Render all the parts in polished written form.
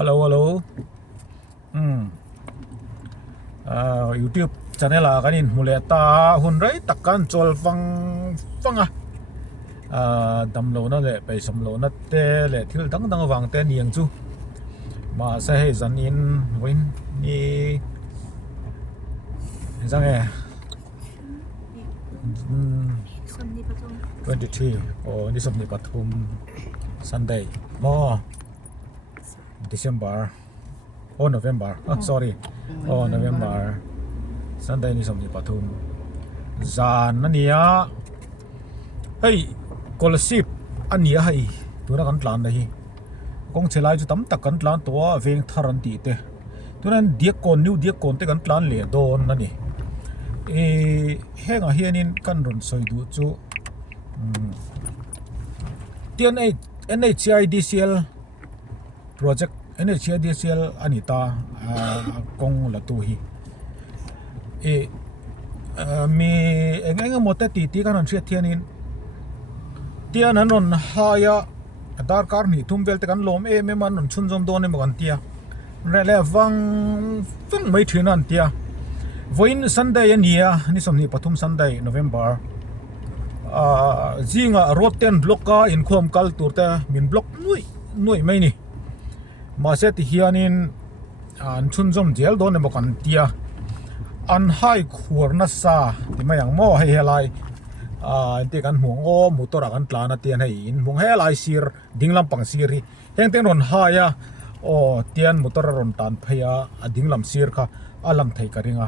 Halo, halo. YouTube channel lah kanin mulai tahun rai takkan col fang damlo na le pai samlo na te le thil dang wang te niang chu ma sa he zan in win ni zang e 23 oh ni somni pathum Sunday mo December oh November sorry oh November Sunday ni somni pathum zan na nia hey Kolasib ania hai tuna kan tlan na hi kong chelai chu tam tak kan tlan to veng tharan ti te tunan diak kon te kan tlan le don na ni henga hianin kan ron soi du chu tian NHIDCL project NHIDCL anita kong latu hi mi enga mote ti kan an thia thianin tian an ron haya adar kar ni thumvel te kan lom me man ron chunjom don em kan tia rele wang mai thinan tia voin Sunday ania ni somni pathum Sunday November zinga roten blocka in khom kal turte min block nui mai ni ma se ti hianin an chunjom jel don em kan tia an hai khur na sa ti mayang mo he helai te kan hmuang motor kan tlana tian hei in hmuang helai sir dinglam pang siri heng ten ron haya tian motor ron tan phaya dinglam sir kha alam thei karinga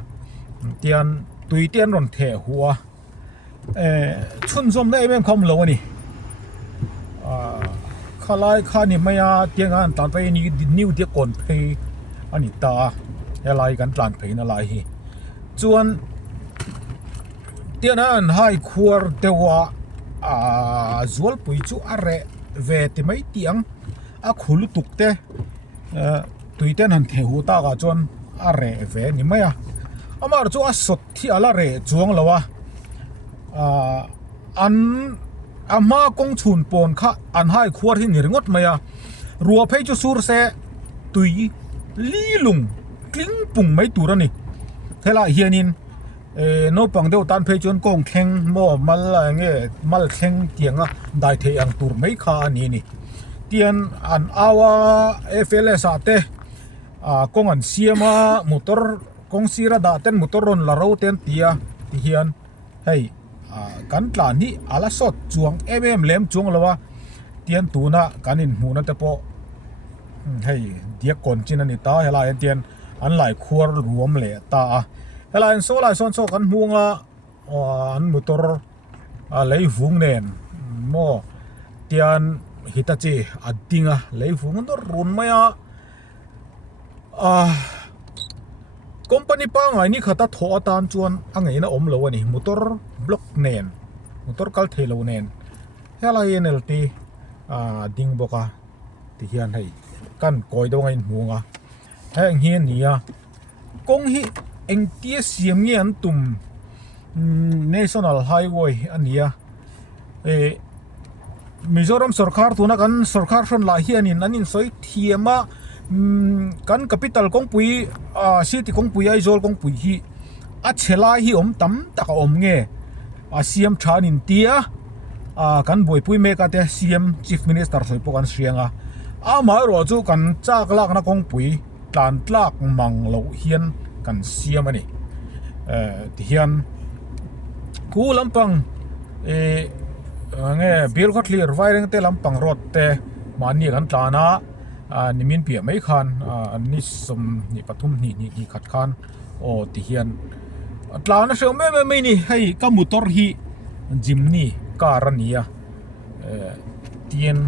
tian tui tian ron the huwa chunjom na em khom lo ni khalai khani maya tiang an tan phai ni new dia kon phei ani ta helai kan tlan phei na lai hi chuan tian an hai khuar dewa zual pui chu are ve ti mai tiang a khul tukte tuiten han thehu ta ga chon are ve ni maya amar chu a sot thi ala re chuang lawa an ama kong chun pon kha an hai khuar hi nirngot maya ruwa phei chu sur se tui li lung kling pung mai turani thela hianin no pang deu tan phei chon kong khleng mo mal nge mal khleng tianga dai the ang tur mai kha ani ni tian an awa FLS ate kong an siama motor kong sira da ten motor ron la ro ten tia ti hian hei kan tlan ni ala sot chuang lem chuang lawa tian tuna kanin hmu na te po hei dia kon chin ani ta hela en tian an lai khuar ruam le ta hela en so lai son so kan hmunga an motor lei vung nen mo tian hitachi adinga lei vung no run maya company pa ngai ni khata tho atan chuan angai na om lo ani motor block nen motor kal thelo nen hela NLT ding boka ti hian hei kan koi do ngai hmunga heng hian nia kong hi eng tia siam nge an tum national highway ania Mizoram sarkar tuna kan sarkar ron la hianin anin soi thiama kan capital kongpui city kongpui aizol kongpui hi a chela hi om tam taka om nge siam thanin tia kan boipui meka te CM chief minister soi pokan sianga ma ro chu kan chak lak na kongpui tlan tlak mang lo hian kan siam ani ti hian ku lampang nge bil ko thlir vaireng te lampang rot te mani kan tlana nimin pia mai khan ni som ni pathum ni khat khan ti hian tlana se me ni hei ka motor hi jimni car ania tien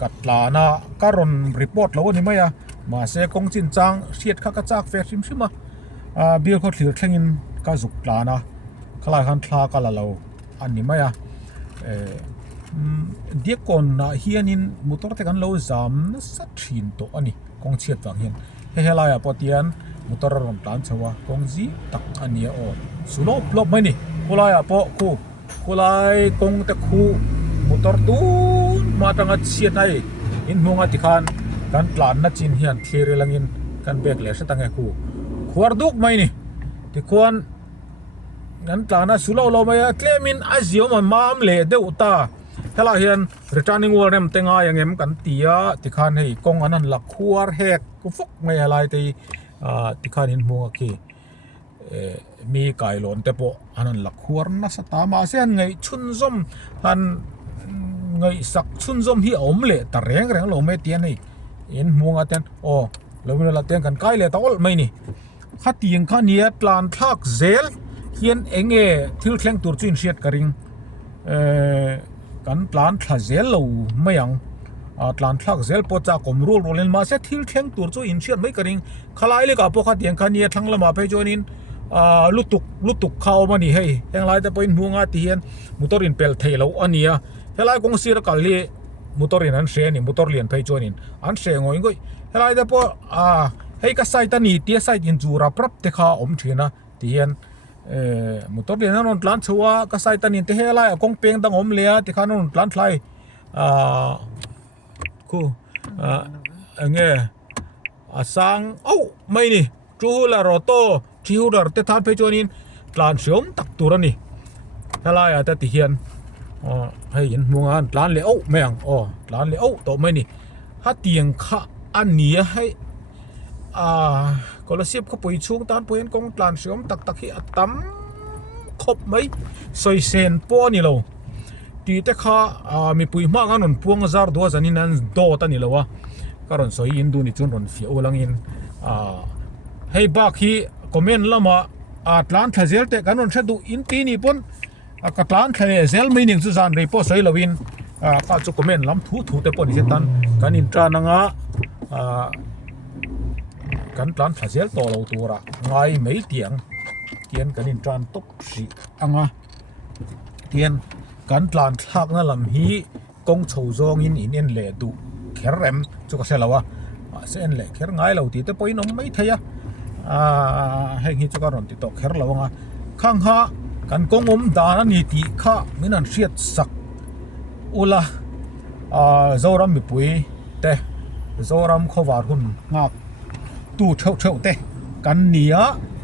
katlana karon report lo ni maya ma se kong chin chang siat kha ka chak fe sim sima bil ko thlir thlengin ka zuk tlana khala khan thla ka la lo ani maya dia kon na hianin motor te kan lo zam na sa thin to ani kong chiat wang hian hela ya potian motor ron tan chawa kong ji tak ania sulo plop mai ni kola ya po khu kolai kong te khu motor tu matanga chiat ai in hunga ti khan กันปลานนัดจินเฮียนทีเรลังอินกันเบกเลสตั้งไงกูขวดดุกไหมนี่ที่ควรงั้นปลานะสุโลโลมาเคลมินอาเซียมันมามเลเดอุตาเฮลาเฮียน returning war เนี่ยเต็งยังไงมันกันตีอ่ะที่ข้าให้กงอันนั้นหลักขวดแหกกูฟุกไม่อะไรที่ข้านินมัวกี้มีไก่หล่นแต่พออันนั้นหลักขวดนัสตามาเส้นไงชุนซอมอันไงสักชุนซอมที่อมเลแต่แรงเราไม่เตียนนี่เห็นมัวกันโอ้เราเวลาเตียนกันไก่เลยตอลไม่นี่ข้าตีงข้าเนียตลานทักเซลเฮียนเองทิลแข่งตัวจุนเชียดกระริงกันตลานทักเซลเราไม่ยังตลานทักเซลพอจากกรมรูลเล่นมาเสร็จทิลแข่งตัวจุนเชียดไม่กระริงขลายเลยกับพวกข้าตีงข้าเนียทั้งละมาไปจนินลุตุกเข้ามานี่ให้ยังไรแต่พออินหัวงาตีเห็นมุตรินเปลเทลอันนี้เฮลัยกงศิรกัลลีมุตรินอันเชนี่มุตรินไปจนินอันเชงอยก็เฮลัยแต่พอให้ก็ใส่ตันนี่เตี้ยใส่ยินจูราปรับเตะข้าอมเชนะตีเห็นมุตรินนั่นหลานชัวก็ใส่ตันนี่เตะเฮลัยกงเปียงตังอมเลียเตะข้านั่นหลานไทยคู่เงี้ยสังโอ้ไม่นี่จูลาโรโตชิวดาร์เตทานไปจนินหลานเสียมตักตัวนี่เฮลัยแต่ตีเห็นให้เห็นมองอันหลานเลี้ยวแมงหลานเลี้ยวต่อไม่นี่ถ้าเตียงข้าอันนี้ให้ก็ละเสียบเขาไปช่วงตอนไปเห็นกองหลานเสียมตักที่ตั้มคบไหมใส่เซนป้อนี่เราตีแต่ข้ามีปุยมากอันนั้นพวงซาร์ดัวจันนี่นั่นโดตันนี่เราวะก็รอนสอยอินดูนี่จนรอนเฟียวลังอินให้บาคีคอมเมนต์ละมาหลานทะเซลเตกันรอนเชดูอินตีนี่ปนกับหลานทะเซลไม่หนึ่งสุสานรีโพสอยลวินก็จะคอมเมนต์ล้ำถูแต่ปนนี่เช่นนั้นกันอินทรานังกันหลานทะเซลโตเราตัวละไงไม่เตียงเทียนกันอินทรานตกสิเทียนกันหลานทักนั่นลำฮีกงโฉซองอินเอ็นเล่ดูแคร์เรมจุกเสลาวะเส้นเล่แคร์ไงเราตีแต่ปอยน้องไม่เทียให้ฮิจุกรอนติดต่อแคร์เราว่าข้างhaกันกงดานันนี่ตีข้ามินันเสียดสักอุละโจรำมีปุยเตะโจรำขวานหุ่นงักตู้เช่าเตะกันเนีย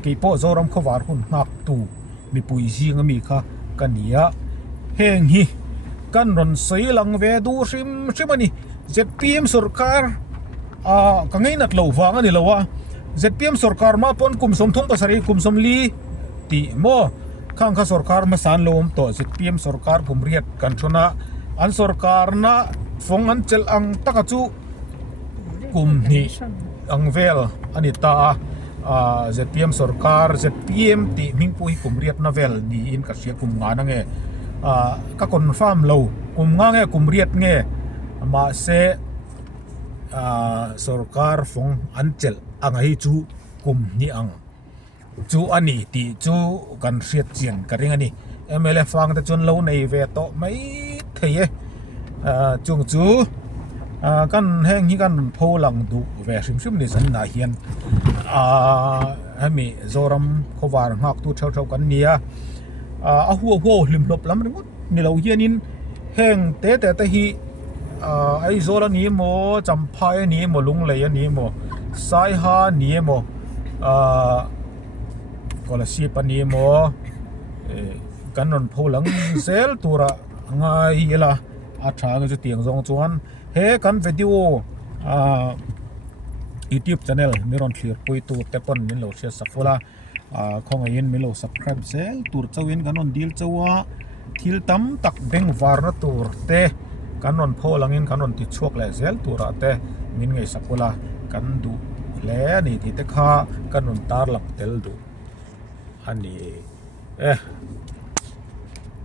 กี่ปอโจรำขวานหุ่นงักตู้มีปุยซีงมีข้ากันเนียเฮงฮีกันรอนใส่ลังเวดูซิมมันนี่เจ็ดปีมสุรการกังไงนัดเหล่าฟังอันนี้เหล่าวะเจ็ดปีมสุรการมาปนกลุ่มสมทงภาษาไทยกลุ่มสมลีตีโมข้างข้าสุรการมาสานลมต่อเจ็ดปีมสุรการผมเรียกกันชนะอันสุรการนะฟงอันเจลอังตะกัจูกลุ่มนี้อังเวลอันนี้ตาเจ็ดปีมสุรการเจ็ดปีมตีมิงปุยผมเรียกนาเวลนี่อินกับเสียกลุ่มงานนั่งก็คนฟาร์มเรากลุ่มงานกลุ่มเรียกมาเสสุรการฟงอันเจลอังให้จูกลุ่มนี้อังจูอันนี้ตีจูกันเสียดเจียนกันเรื่องอันนี้MLFฟังแต่จนเราในเวทไม่เที่ยจงจูกันแห้งนี้กันโพลังดูเวชิมนี่สันนาเฮียนให้มีโจรำขวานหักตัวเช่ากันเนี่ยหัวลิมลบล้ำนึงนี่เราเฮียนินแห้งแต่ฮีไอโซลนี้โมจำพายนี้โมลุงเลยนี้โมสายฮานี้โมก็ละสิปันนี้โมกันนนพูหลังเซลตัวละไงล่ะอาชาก็จะเตียงซองจวนเฮกันวิดีโอYouTube channel มีรอนเคลียร์ปุยตัวแต่ปนมีโหลดเชียร์สักฟุละของไอ้ยินมีโหลด subscribe เซลตัวเจ้าวินกันนนดีลเจ้าว่าทิลตั้มตักเบ่งวาร์นตัวเตกันนนพูหลังอินกันนนติดช่วงเลยเซลตัวละเตมินไงสักฟุละกันดูแล้วนี่ที่เตะข้ากันนนตาร์หลับเตลดูอันนี้